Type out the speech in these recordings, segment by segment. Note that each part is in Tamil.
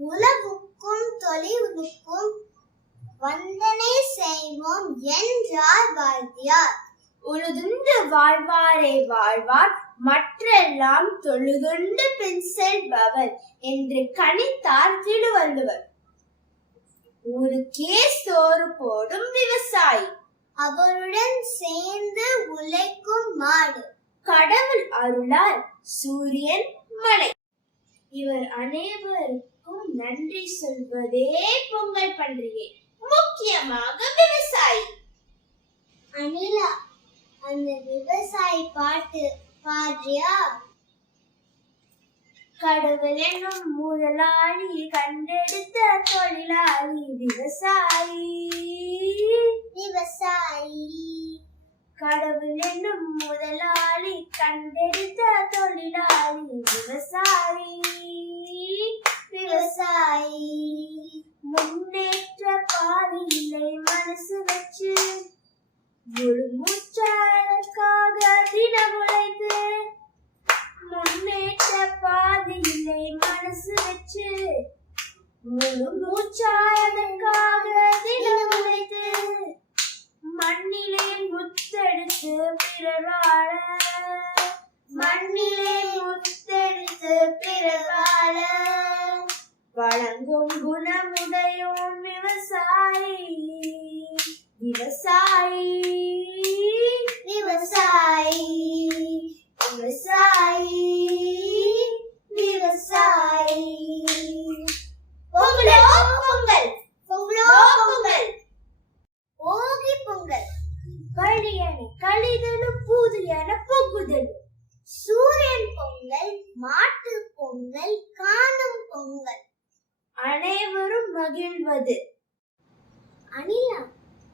உலகுக்கும் தொழிலுக்கும் வந்தனை செய்வோம் என்றார் பாரதியார். உழுதுண்டு வாழ்வாரே வாழ்வார், மற்றெல்லாம் தொழுதுண்டு பின் செல்பவர் என்று கணித்தார் திருவள்ளுவர். ஊருக்கே சோறு போடும் விவசாயி, அவருடன் சேர்ந்து உழைக்கும் மாடு, கடவுள் அருளால் சூரியன் மழை, இவர் அனைவருக்கும் நன்றி சொல்வதே பொங்கல் பண்டிகை, முக்கியமாக விவசாயி. அனிலா, அந்த விவசாயி பாட்டு பாடுறியா? கடவுள் என்னும் முதலாளி கண்டெடுத்த தொழிலாளி விவசாயி. விவசாயி, கடவுள் என்னும் முதலாளி கண்டெடுத்த தொழிலாளி விவசாயி. விவசாயி, முன்னேற்ற பாதையிலே மனசு வச்சு முழு மூச்சாக தினம் உழைத்து, முன்னேற்ற பாதையிலே மனசு வச்சு முழு மூச்சாக தினம் உழைத்து, மண்ணிலே முத்தெடுத்து பிறவாழ, மண்ணிலே முத்தெடுத்து பிறவாழ வழங்கும் குணமுடையோன் விவசாயி. விவசாயி, விவசாயி, விவசாயி, விவசாயி. பொங்கலோ பொங்கல், பொங்கலோ பொங்கல், போகி பொங்கல், களியன கழிதலும் பூதியன பொங்குதலும், சூரியன் பொங்கல், மாட்டு பொங்கல், காணும் பொங்கல், அனைவரும் மகிழ்வது. அனிலா,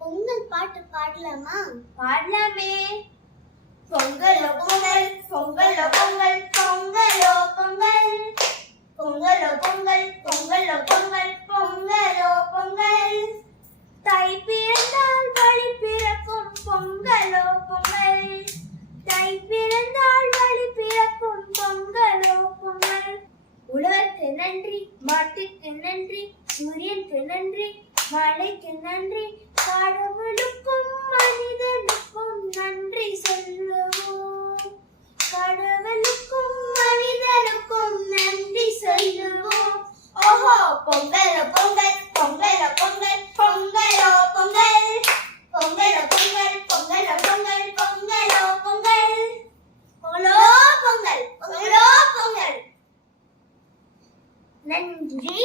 பொங்கல் பாட்டு பாடலாமா? பாடலாமே. பொங்கலோ பொங்கல், பொங்கலோ பொங்கல், பொங்கலோ பொங்கல், பொங்கலோ பொங்கல், பொங்கலோ பொங்கல், பொங்கலோ பொங்கல், தை பிறந்தால் வழி பிறக்கும் பொங்கலோ பொங்கல், தை பிறந்தால் வழி பிறக்கும் பொங்கலோ பொங்கல். உழவருக்கு நன்றி, மாட்டுக்கு நன்றி, சூரியனுக்கு நன்றி, மழைக்கு நன்றி, கடவுளுக்கும் மனிதனுக்கும் நன்றி சொல்லுவோம். கடவுளுக்கும் மனிதனுக்கும் நன்றி சொல்லுவோம். ஓஹோ, பொங்கலோ பொங்கல், பொங்கலோ பொங்கல், பொங்கலோ பொங்கல், பொங்கலோ பொங்கல், பொங்கலோ பொங்கல், பொங்கலோ பொங்கல், பொங்கலோ பொங்கல், பொங்கலோ பொங்கல். நன்றி.